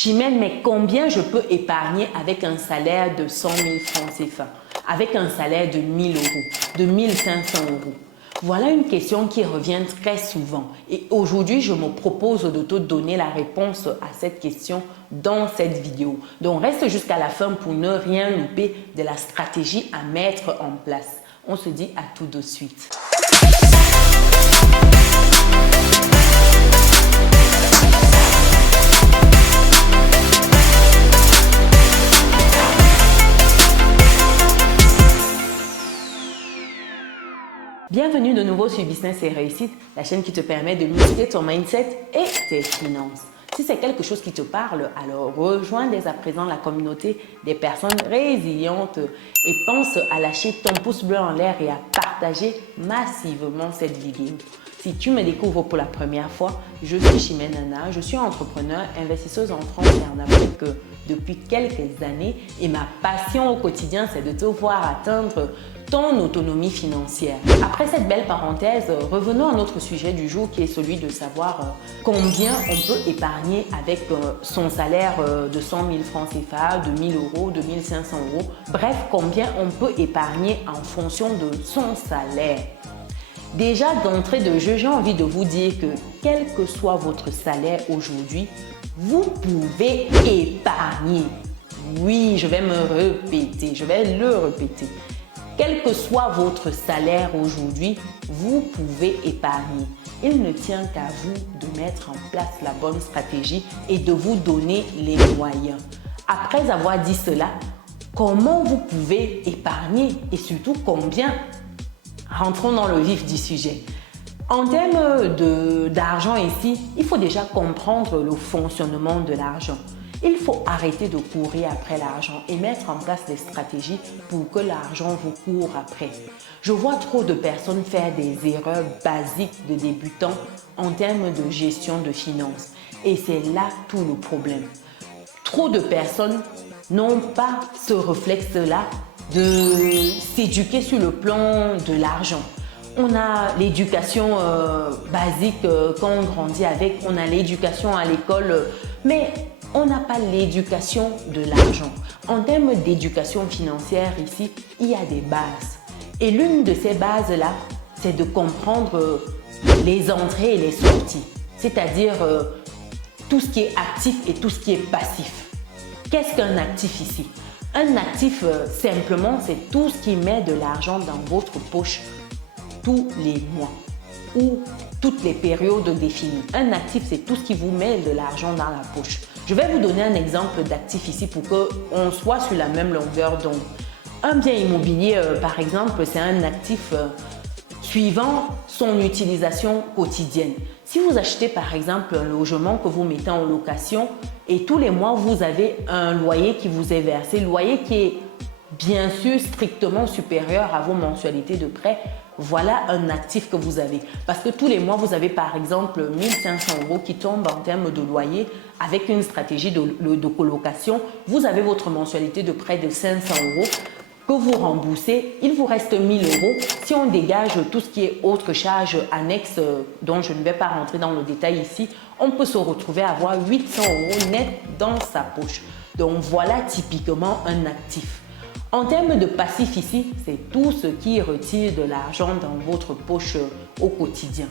Chimène, mais combien je peux épargner avec un salaire de 100 000 francs CFA, avec un salaire de 1 000 euros, de 1 500 euros? Voilà une question qui revient très souvent et aujourd'hui, je me propose de te donner la réponse à cette question dans cette vidéo. Donc, reste jusqu'à la fin pour ne rien louper de la stratégie à mettre en place. On se dit à tout de suite. Bienvenue de nouveau sur Business et Réussite, la chaîne qui te permet de muscler ton mindset et tes finances. Si c'est quelque chose qui te parle, alors rejoins dès à présent la communauté des personnes résilientes et pense à lâcher ton pouce bleu en l'air et à partager massivement cette vidéo. Si tu me découvres pour la première fois, je suis Chimène Nana, je suis entrepreneur, investisseuse en France et en Afrique depuis quelques années et ma passion au quotidien, c'est de te voir atteindre ton autonomie financière. Après cette belle parenthèse, revenons à notre sujet du jour qui est celui de savoir combien on peut épargner avec son salaire de 100 000 francs CFA, de 1 000 euros, de 1 500 euros. Bref, combien on peut épargner en fonction de son salaire. Déjà d'entrée de jeu, j'ai envie de vous dire que quel que soit votre salaire aujourd'hui, vous pouvez épargner. Oui, je vais me répéter, je vais le répéter. Quel que soit votre salaire aujourd'hui, vous pouvez épargner. Il ne tient qu'à vous de mettre en place la bonne stratégie et de vous donner les moyens. Après avoir dit cela, comment vous pouvez épargner et surtout combien? Rentrons dans le vif du sujet. En termes d'argent ici, il faut déjà comprendre le fonctionnement de l'argent. Il faut arrêter de courir après l'argent et mettre en place des stratégies pour que l'argent vous court après. Je vois trop de personnes faire des erreurs basiques de débutants en termes de gestion de finances. Et c'est là tout le problème. Trop de personnes n'ont pas ce réflexe-là de s'éduquer sur le plan de l'argent. On a l'éducation basique quand on grandit avec, on a l'éducation à l'école, mais on n'a pas l'éducation de l'argent. En termes d'éducation financière ici, il y a des bases. Et l'une de ces bases-là, c'est de comprendre les entrées et les sorties, c'est-à-dire tout ce qui est actif et tout ce qui est passif. Qu'est-ce qu'un actif ici? Un actif, simplement, c'est tout ce qui met de l'argent dans votre poche tous les mois ou toutes les périodes définies. Un actif, c'est tout ce qui vous met de l'argent dans la poche. Je vais vous donner un exemple d'actif ici pour qu'on soit sur la même longueur d'onde. Un bien immobilier, par exemple, c'est un actif suivant son utilisation quotidienne. Si vous achetez par exemple un logement que vous mettez en location et tous les mois vous avez un loyer qui vous est versé, loyer qui est bien sûr strictement supérieur à vos mensualités de prêt, voilà un actif que vous avez. Parce que tous les mois, vous avez par exemple 1 500 euros qui tombent en termes de loyer avec une stratégie de colocation. Vous avez votre mensualité de prêt de 500 euros que vous remboursez. Il vous reste 1 000 euros. Si on dégage tout ce qui est autres charges annexes dont je ne vais pas rentrer dans le détail ici, on peut se retrouver à avoir 800 euros net dans sa poche. Donc voilà typiquement un actif. En termes de passif ici, c'est tout ce qui retire de l'argent dans votre poche au quotidien.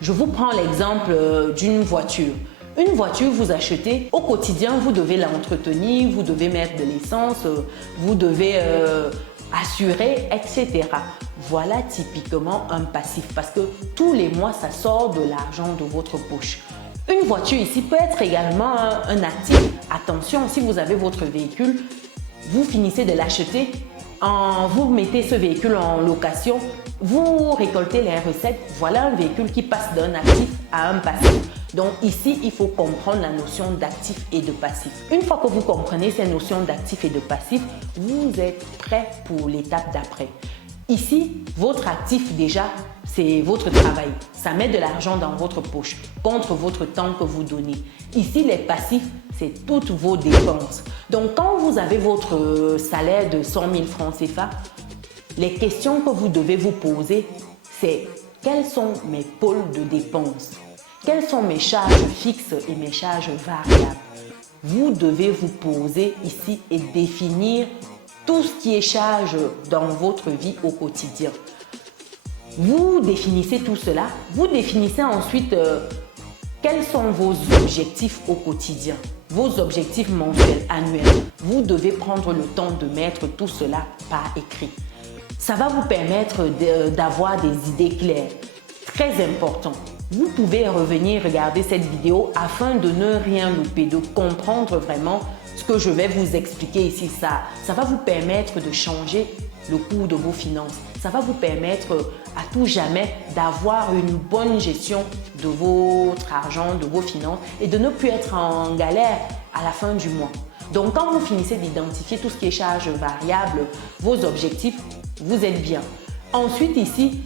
Je vous prends l'exemple d'une voiture. Une voiture, vous achetez, au quotidien, vous devez l'entretenir, vous devez mettre de l'essence, vous devez assurer, etc. Voilà typiquement un passif parce que tous les mois, ça sort de l'argent de votre poche. Une voiture ici peut être également un actif. Attention, si vous avez votre véhicule, vous finissez de l'acheter, vous mettez ce véhicule en location, vous récoltez les recettes, voilà un véhicule qui passe d'un actif à un passif. Donc ici, il faut comprendre la notion d'actif et de passif. Une fois que vous comprenez ces notions d'actif et de passif, vous êtes prêt pour l'étape d'après. Ici, votre actif déjà, c'est votre travail. Ça met de l'argent dans votre poche contre votre temps que vous donnez. Ici, les passifs, c'est toutes vos dépenses. Donc, quand vous avez votre salaire de 100 000 francs CFA, les questions que vous devez vous poser, c'est quels sont mes pôles de dépenses? Quelles sont mes charges fixes et mes charges variables? vous devez vous poser ici et définir tout ce qui est charge dans votre vie au quotidien. Vous définissez tout cela, vous définissez ensuite quels sont vos objectifs au quotidien, vos objectifs mensuels, annuels. Vous devez prendre le temps de mettre tout cela par écrit. Ça va vous permettre d'avoir des idées claires. Très important. Vous pouvez revenir regarder cette vidéo afin de ne rien louper, de comprendre vraiment ce que je vais vous expliquer ici. Ça va vous permettre de changer le cours de vos finances. Ça va vous permettre à tout jamais d'avoir une bonne gestion de votre argent, de vos finances et de ne plus être en galère à la fin du mois. Donc, quand vous finissez d'identifier tout ce qui est charges variables, vos objectifs, vous êtes bien. Ensuite, ici,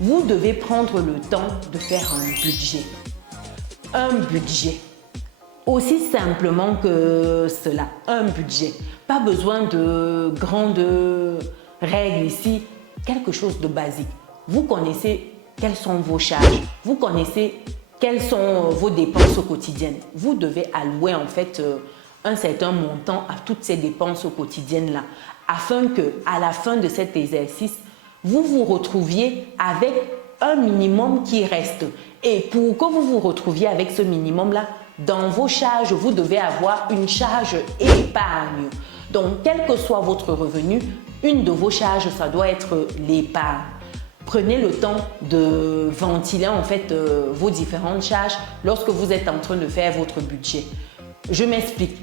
vous devez prendre le temps de faire un budget. Un budget. Aussi simplement que cela, un budget. Pas besoin de grandes règles ici, quelque chose de basique. Vous connaissez quelles sont vos charges, vous connaissez quelles sont vos dépenses quotidiennes. Vous devez allouer en fait un certain montant à toutes ces dépenses quotidiennes-là, afin que à la fin de cet exercice, vous vous retrouviez avec un minimum qui reste. Et pour que vous vous retrouviez avec ce minimum-là, dans vos charges, vous devez avoir une charge épargne. Donc, quel que soit votre revenu, une de vos charges, ça doit être l'épargne. Prenez le temps de ventiler en fait vos différentes charges lorsque vous êtes en train de faire votre budget. Je m'explique.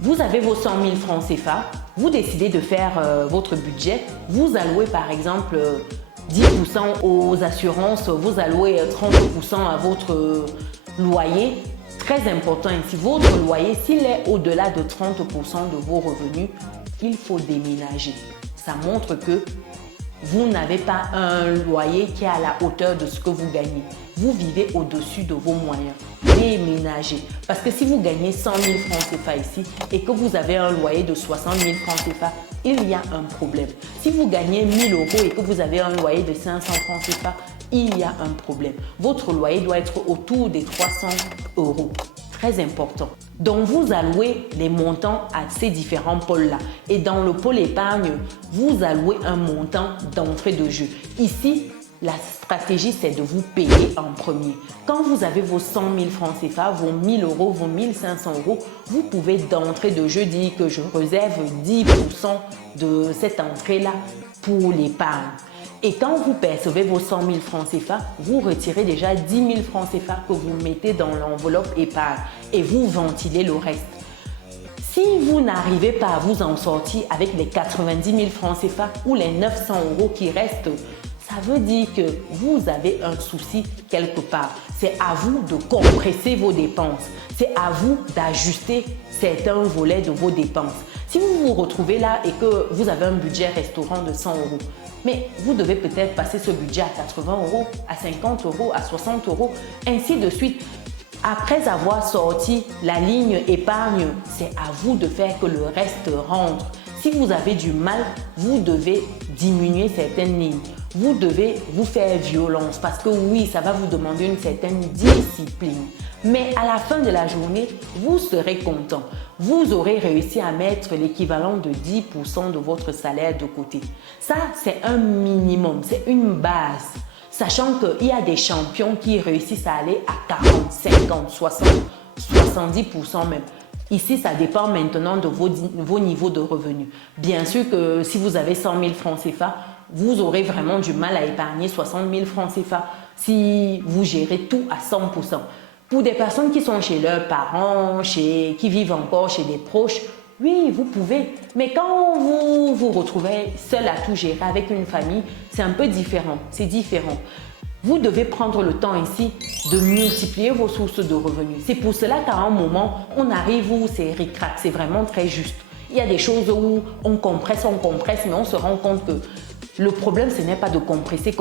Vous avez vos 100 000 francs CFA, vous décidez de faire votre budget, vous allouez par exemple 10% aux assurances, vous allouez 30% à votre loyer. Très important ici, votre loyer, s'il est au-delà de 30% de vos revenus, il faut déménager. Ça montre que vous n'avez pas un loyer qui est à la hauteur de ce que vous gagnez. Vous vivez au-dessus de vos moyens. Déménagez. Parce que si vous gagnez 100 000 francs CFA ici et que vous avez un loyer de 60 000 francs CFA, il y a un problème. Si vous gagnez 1 000 € et que vous avez un loyer de 500 francs CFA, il y a un problème. Votre loyer doit être autour des 300 €. Très important. Donc, vous allouez les montants à ces différents pôles-là. Et dans le pôle épargne, vous allouez un montant d'entrée de jeu. Ici, la stratégie, c'est de vous payer en premier. Quand vous avez vos 100 000 francs CFA, vos 1 000 €, vos 1 500 €, vous pouvez d'entrée de jeu dire que je réserve 10% de cette entrée-là pour l'épargne. Et quand vous percevez vos 100 000 francs CFA, vous retirez déjà 10 000 francs CFA que vous mettez dans l'enveloppe épargne et vous ventilez le reste. Si vous n'arrivez pas à vous en sortir avec les 90 000 francs CFA ou les 900 € qui restent, ça veut dire que vous avez un souci quelque part. C'est à vous de compresser vos dépenses. C'est à vous d'ajuster certains volets de vos dépenses. Si vous vous retrouvez là et que vous avez un budget restaurant de 100 €, mais vous devez peut-être passer ce budget à 80 €, à 50 €, à 60 €, ainsi de suite. Après avoir sorti la ligne épargne, c'est à vous de faire que le reste rentre. Si vous avez du mal, vous devez diminuer certaines lignes. Vous devez vous faire violence parce que oui, ça va vous demander une certaine discipline. Mais à la fin de la journée, vous serez content. Vous aurez réussi à mettre l'équivalent de 10% de votre salaire de côté. Ça, c'est un minimum, c'est une base. Sachant qu'il y a des champions qui réussissent à aller à 40, 50, 60, 70% même. Ici, ça dépend maintenant de vos niveaux de revenus. Bien sûr que si vous avez 100 000 francs CFA, vous aurez vraiment du mal à épargner 60 000 francs CFA si vous gérez tout à 100%. Pour des personnes qui sont chez leurs parents, qui vivent encore chez des proches, oui, vous pouvez. Mais quand vous vous retrouvez seul à tout gérer avec une famille, c'est un peu différent. C'est différent. Vous devez prendre le temps ici de multiplier vos sources de revenus. C'est pour cela qu'à un moment, on arrive où c'est ric-rac, c'est vraiment très juste. Il y a des choses où on compresse, mais on se rend compte que le problème, ce n'est pas de compresser.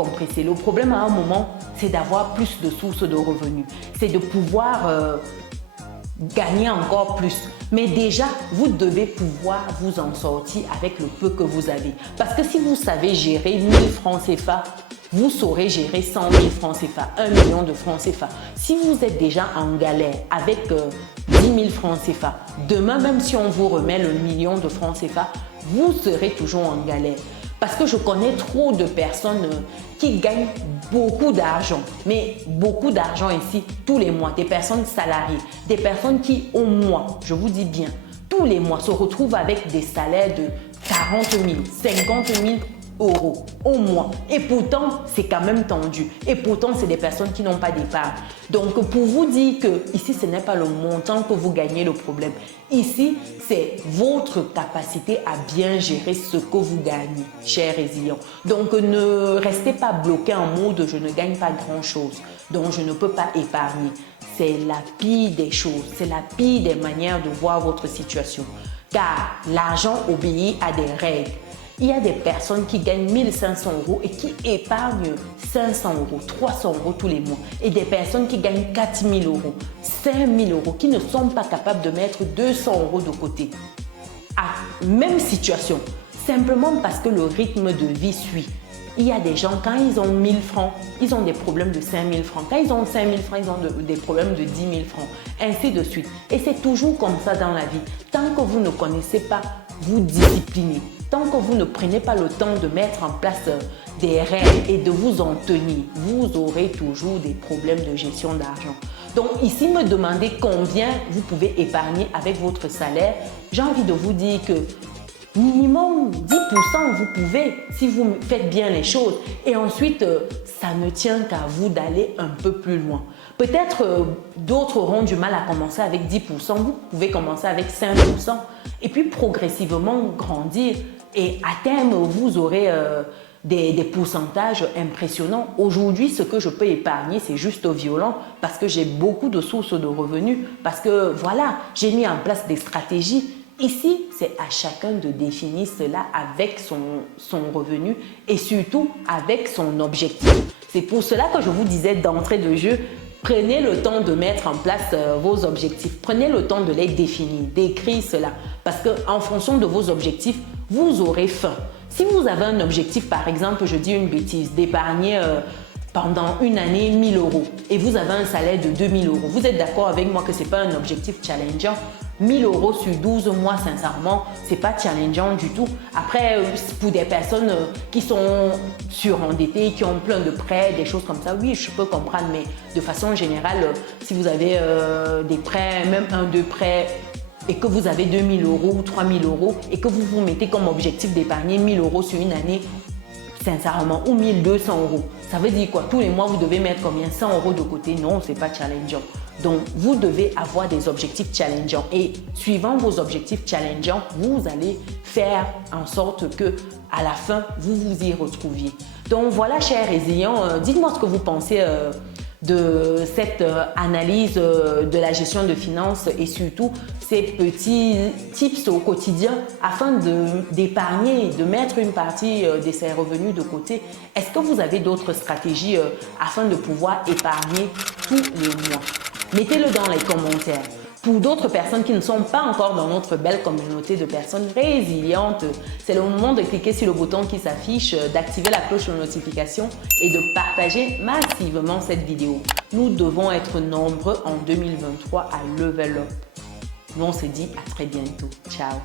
Le problème à un moment, c'est d'avoir plus de sources de revenus. C'est de pouvoir gagner encore plus. Mais déjà, vous devez pouvoir vous en sortir avec le peu que vous avez. Parce que si vous savez gérer 1 000 francs CFA, vous saurez gérer 100 000 francs CFA, 1 million de francs CFA. Si vous êtes déjà en galère avec 10 000 francs CFA, demain même si on vous remet le million de francs CFA, vous serez toujours en galère. Parce que je connais trop de personnes qui gagnent beaucoup d'argent, mais beaucoup d'argent ici tous les mois. Des personnes salariées, des personnes qui au mois, je vous dis bien, tous les mois se retrouvent avec des salaires de 40 000, 50 000 euros au mois. Et pourtant, c'est quand même tendu. Et pourtant, c'est des personnes qui n'ont pas d'épargne. Donc, pour vous dire que ici, ce n'est pas le montant que vous gagnez le problème. Ici, c'est votre capacité à bien gérer ce que vous gagnez, chers résilients. Donc, ne restez pas bloqué en mode « je ne gagne pas grand-chose, donc je ne peux pas épargner ». C'est la pire des choses, c'est la pire des manières de voir votre situation. Car l'argent obéit à des règles. Il y a des personnes qui gagnent 1500 euros et qui épargnent 500 euros, 300 euros tous les mois. Et des personnes qui gagnent 4000 euros, 5000 euros, qui ne sont pas capables de mettre 200 euros de côté. Même situation, simplement parce que le rythme de vie suit. Il y a des gens, quand ils ont 1000 francs, ils ont des problèmes de 5000 francs. Quand ils ont 5000 francs, ils ont des problèmes de 10 000 francs, ainsi de suite. Et c'est toujours comme ça dans la vie. Tant que vous ne connaissez pas vous discipliner, tant que vous ne prenez pas le temps de mettre en place des règles et de vous en tenir, vous aurez toujours des problèmes de gestion d'argent. Donc ici, me demander combien vous pouvez épargner avec votre salaire, j'ai envie de vous dire que minimum 10% vous pouvez si vous faites bien les choses. Et ensuite, ça ne tient qu'à vous d'aller un peu plus loin. Peut-être d'autres auront du mal à commencer avec 10%. Vous pouvez commencer avec 5% et puis progressivement grandir. Et à terme, vous aurez des pourcentages impressionnants. Aujourd'hui, ce que je peux épargner, c'est juste violent parce que j'ai beaucoup de sources de revenus. Parce que voilà, j'ai mis en place des stratégies. Ici, c'est à chacun de définir cela avec son revenu et surtout avec son objectif. C'est pour cela que je vous disais d'entrée de jeu, prenez le temps de mettre en place vos objectifs. Prenez le temps de les définir, d'écrire cela. Parce qu'en fonction de vos objectifs, vous aurez faim. Si vous avez un objectif, par exemple, je dis une bêtise, d'épargner pendant une année 1000 euros et vous avez un salaire de 2000 euros, vous êtes d'accord avec moi que ce n'est pas un objectif challengeant? 1000 euros sur 12 mois, sincèrement, ce n'est pas challengeant du tout. Après, pour des personnes qui sont surendettées, qui ont plein de prêts, des choses comme ça, oui, je peux comprendre. Mais de façon générale, si vous avez des prêts, même un, deux prêts, et que vous avez 2000 euros ou 3000 euros et que vous vous mettez comme objectif d'épargner 1000 euros sur une année, sincèrement, ou 1200 euros. Ça veut dire quoi? Tous les mois, vous devez mettre combien? 100 euros de côté? Non, ce n'est pas challengeant. Donc, vous devez avoir des objectifs challengeants. Et suivant vos objectifs challengeants, vous allez faire en sorte que à la fin, vous vous y retrouviez. Donc, voilà, chers résilients, dites-moi ce que vous pensez de cette analyse de la gestion de finances et surtout ces petits tips au quotidien afin d'épargner, de mettre une partie de ses revenus de côté. Est-ce que vous avez d'autres stratégies afin de pouvoir épargner tous les mois? Mettez-le dans les commentaires. Pour d'autres personnes qui ne sont pas encore dans notre belle communauté de personnes résilientes, c'est le moment de cliquer sur le bouton qui s'affiche, d'activer la cloche de notification et de partager massivement cette vidéo. Nous devons être nombreux en 2023 à level up. Nous, on se dit à très bientôt. Ciao!